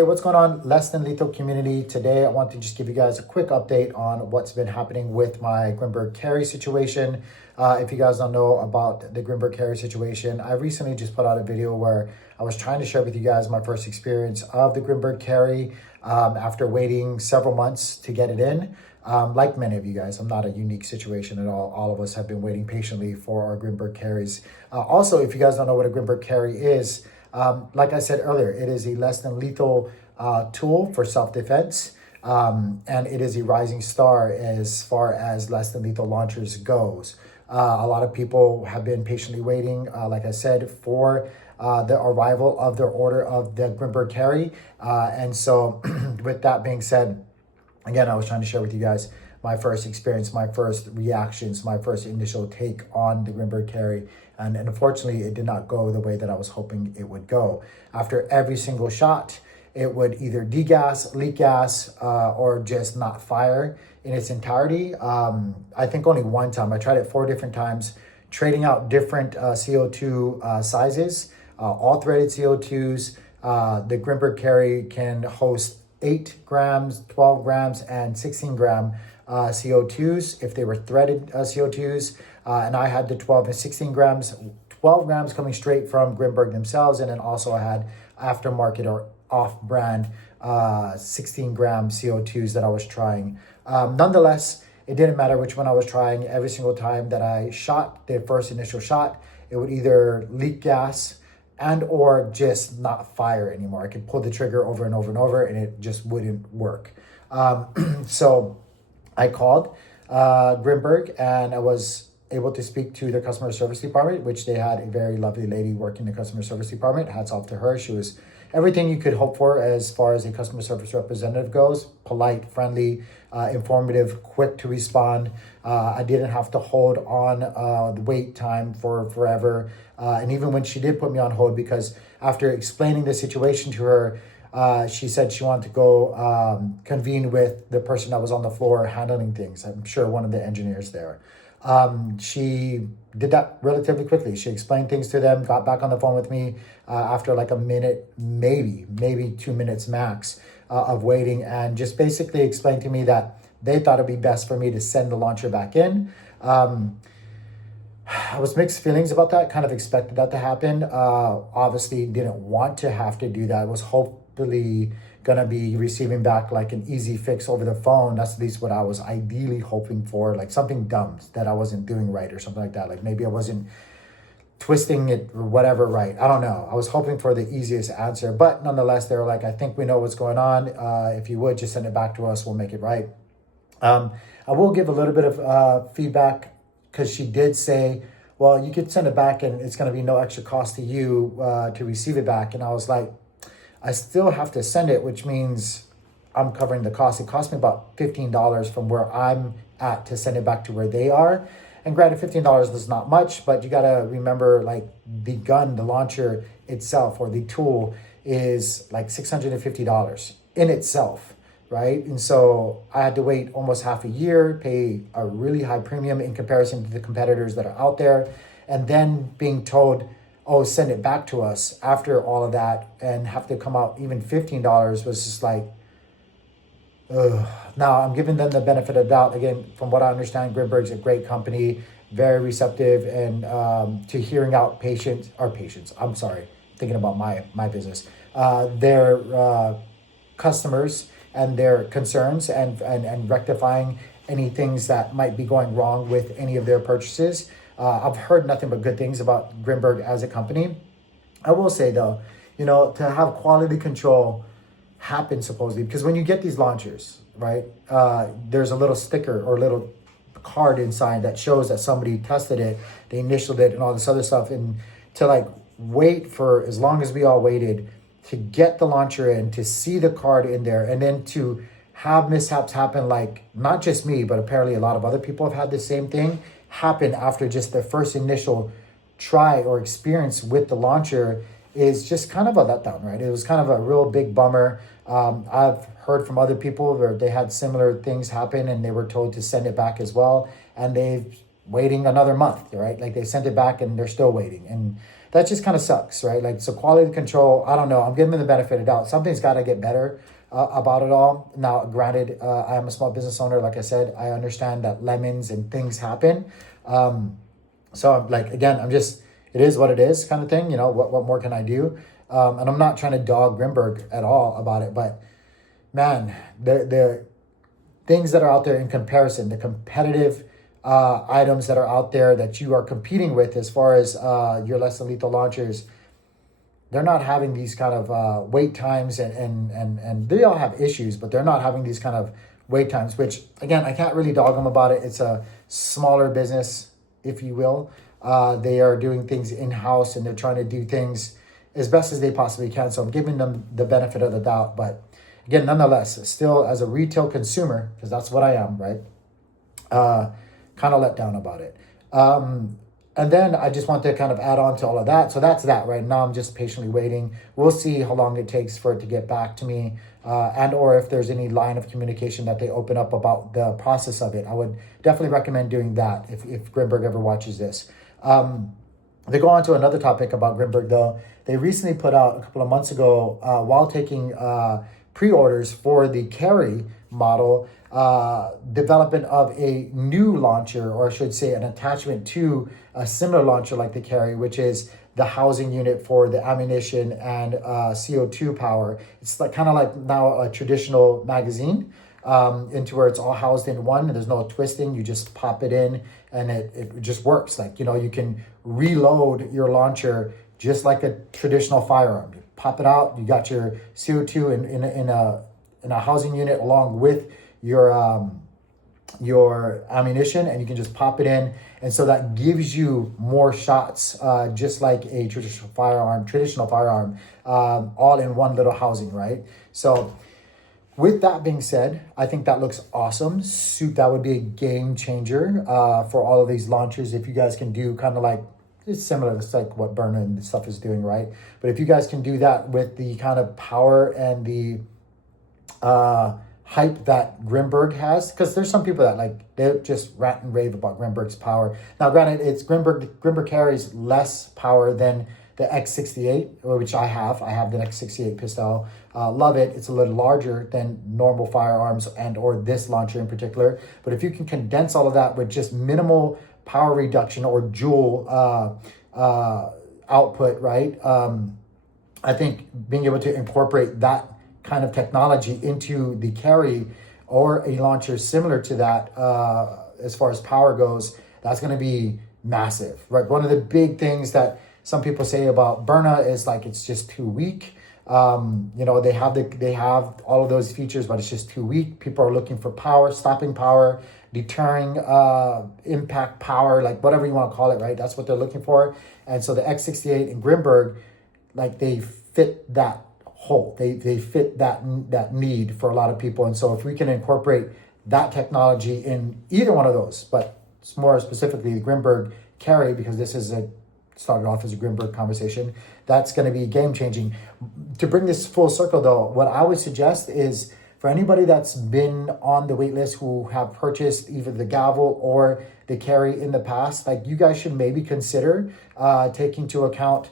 Hey, what's going on, Less Than Lethal community? Today, I want to just give you guys a quick update on what's been happening with my Grimberg carry situation. If you guys don't know about the Grimberg carry situation, I recently just put out a video where I was trying to share with you guys my first experience of the Grimberg carry after waiting several months to get it in. Like many of you guys, I'm not a unique situation at all. All of us have been waiting patiently for our Grimberg carries. Also, if you guys don't know what a Grimberg carry is, like I said earlier, it is a less than lethal tool for self-defense, and it is a rising star as far as less than lethal launchers goes. A lot of people have been patiently waiting, like I said, for the arrival of their order of the Grimberg carry. And so with that being said, again, I was trying to share with you guys my first experience, my first reactions, my first initial take on the Grimberg carry. And unfortunately, it did not go the way that I was hoping it would go. After every single shot, it would either degas, leak gas, or just not fire in its entirety. I think only one time. I tried it 4 different times, trading out different CO2 sizes, all threaded CO2s. The Grimberg carry can host 8 grams, 12 grams, and 16 gram CO2s if they were threaded CO2s. And I had the 12 and 16 grams, 12 grams coming straight from Grimberg themselves. And then also I had aftermarket or off-brand 16 gram CO2s that I was trying. Nonetheless, it didn't matter which one I was trying. Every single time that I shot the first initial shot, it would either leak gas and or just not fire anymore. I could pull the trigger over and over and over and it just wouldn't work. So I called Grimberg and I was able to speak to the customer service department, which they had a very lovely lady working the customer service department. Hats off to her. She was everything you could hope for as far as a customer service representative goes. Polite, friendly, informative, quick to respond. I didn't have to hold on the wait time for forever. And even when she did put me on hold, because after explaining the situation to her, she said she wanted to go convene with the person that was on the floor handling things. I'm sure one of the engineers there. She did that relatively quickly. She explained things to them, got back on the phone with me after like a minute, maybe 2 minutes max of waiting, and just basically explained to me that they thought it'd be best for me to send the launcher back in. I was mixed feelings about that, kind of expected that to happen. Obviously didn't want to have to do that. Was hopefully gonna be receiving back like an easy fix over the phone. That's at least what I was ideally hoping for, like something dumb that I wasn't doing right or something like that. Like maybe I wasn't twisting it or whatever right. I don't know. I was hoping for the easiest answer, but nonetheless, they were like, I think we know what's going on. If you would just send it back to us, we'll make it right. I will give a little bit of feedback, because she did say, well, you could send it back and it's going to be no extra cost to you to receive it back. And I was like, I still have to send it, which means I'm covering the cost. It cost me about $15 from where I'm at to send it back to where they are. And granted, $15 is not much, but you got to remember, like, the gun, the launcher itself, or the tool is like $650 in itself, right? And so I had to wait almost half a year, pay a really high premium in comparison to the competitors that are out there, and then being told, oh, send it back to us after all of that, and have to come out even $15 was just like, ugh. Now I'm giving them the benefit of the doubt. Again, from what I understand, Grimberg's a great company, very receptive, and to hearing out I'm sorry, thinking about my business, their customers and their concerns, and rectifying any things that might be going wrong with any of their purchases. I've heard nothing but good things about Grimberg as a company. I will say though, to have quality control happen supposedly, because when you get these launchers, right, there's a little sticker or little card inside that shows that somebody tested it, they initialed it and all this other stuff. And to like wait for as long as we all waited to get the launcher in, to see the card in there, and then to have mishaps happen, like not just me, but apparently a lot of other people have had the same thing happen after just the first initial try or experience with the launcher, is just kind of a letdown, right? It was kind of a real big bummer. I've heard from other people where they had similar things happen and they were told to send it back as well, and they've waiting another month, right? Like they sent it back and they're still waiting. And that just kind of sucks, right? Like, so quality control, I don't know. I'm giving them the benefit of the doubt. Something's got to get better about it all. Now, granted, I am a small business owner. Like I said, I understand that lemons and things happen. So I'm like, again, it is what it is kind of thing. What more can I do? And I'm not trying to dog Grimberg at all about it, but man, the things that are out there in comparison, the competitive items that are out there that you are competing with as far as your less than lethal launchers, they're not having these kind of wait times and they all have issues, but they're not having these kind of wait times, which again, I can't really dog them about it. It's a smaller business, if you will. They are doing things in-house and they're trying to do things as best as they possibly can. So I'm giving them the benefit of the doubt. But again, nonetheless, still as a retail consumer, because that's what I am, right? Kind of let down about it. And then I just want to kind of add on to all of that. So that's that right now. I'm just patiently waiting. We'll see how long it takes for it to get back to me, and or if there's any line of communication that they open up about the process of it. I would definitely recommend doing that if Grimberg ever watches this. They go on to another topic about Grimberg though. They recently put out a couple of months ago, while taking pre-orders for the carry model, development of a new launcher, or I should say an attachment to a similar launcher like the carry, which is the housing unit for the ammunition and CO2 power. It's like kind of like now a traditional magazine, into where it's all housed in one and there's no twisting. You just pop it in and it just works. Like, you can reload your launcher just like a traditional firearm. You pop it out, you got your CO2 in a housing unit along with your ammunition, and you can just pop it in. And so that gives you more shots, just like a traditional firearm, all in one little housing, right? So with that being said, I think that looks awesome. That would be a game changer for all of these launchers. If you guys can do kind of like, it's similar to like what Burner and stuff is doing, right? But if you guys can do that with the kind of power and the hype that Grimberg has, because there's some people that they just rant and rave about Grimberg's power. Now, granted, it's Grimberg carries less power than the X68, which I have. I have the X68 pistol. Love it. It's a little larger than normal firearms and or this launcher in particular. But if you can condense all of that with just minimal power reduction or joule output, right? I think being able to incorporate that kind of technology into the carry or a launcher similar to that, as far as power goes, that's going to be massive, right? One of the big things that some people say about Berna is like it's just too weak. They have all of those features, but it's just too weak. People are looking for power, stopping power, deterring impact power, like whatever you want to call it, right? That's what they're looking for. And so the X68 and Grimberg, like they fit that hole. They fit that need for a lot of people. And so if we can incorporate that technology in either one of those, but it's more specifically the Grimberg carry, because this is started off as a Grimberg conversation, that's going to be game changing. To bring this full circle though, what I would suggest is for anybody that's been on the wait list who have purchased either the gavel or the carry in the past, like you guys should maybe consider taking into account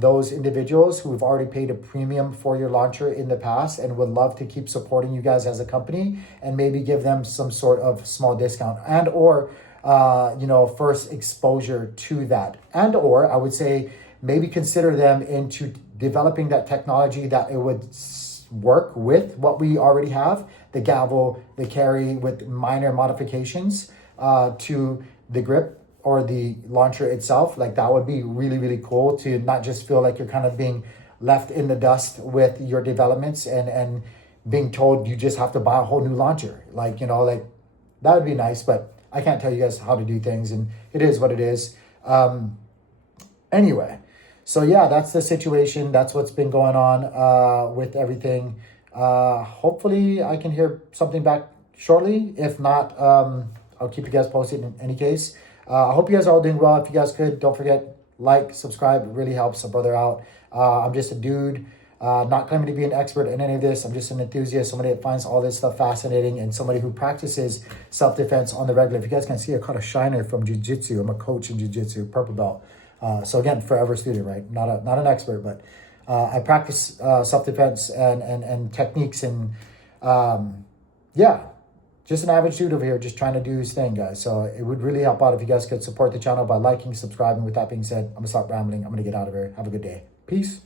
those individuals who have already paid a premium for your launcher in the past and would love to keep supporting you guys as a company, and maybe give them some sort of small discount and or first exposure to that. And or I would say maybe consider them into developing that technology that it would work with what we already have, the gavel, the carry, with minor modifications to the grip or the launcher itself. Like that would be really, really cool to not just feel like you're kind of being left in the dust with your developments and being told you just have to buy a whole new launcher. Like that would be nice, but I can't tell you guys how to do things, and it is what it is. Anyway, so yeah, that's the situation. That's what's been going on with everything. Hopefully I can hear something back shortly. If not, I'll keep you guys posted in any case. I hope you guys are all doing well. If you guys could, don't forget, like, subscribe. It really helps a brother out. I'm just a dude, not claiming to be an expert in any of this. I'm just an enthusiast, somebody that finds all this stuff fascinating, and somebody who practices self-defense on the regular. If you guys can see, I caught a shiner from jiu-jitsu. I'm a coach in jiu-jitsu, purple belt. So again, forever student, right? Not an expert, but I practice self-defense and techniques and yeah, just an average dude over here just trying to do his thing, guys. So it would really help out if you guys could support the channel by liking, subscribing. With that being said, I'm gonna stop rambling. I'm gonna get out of here. Have a good day. Peace.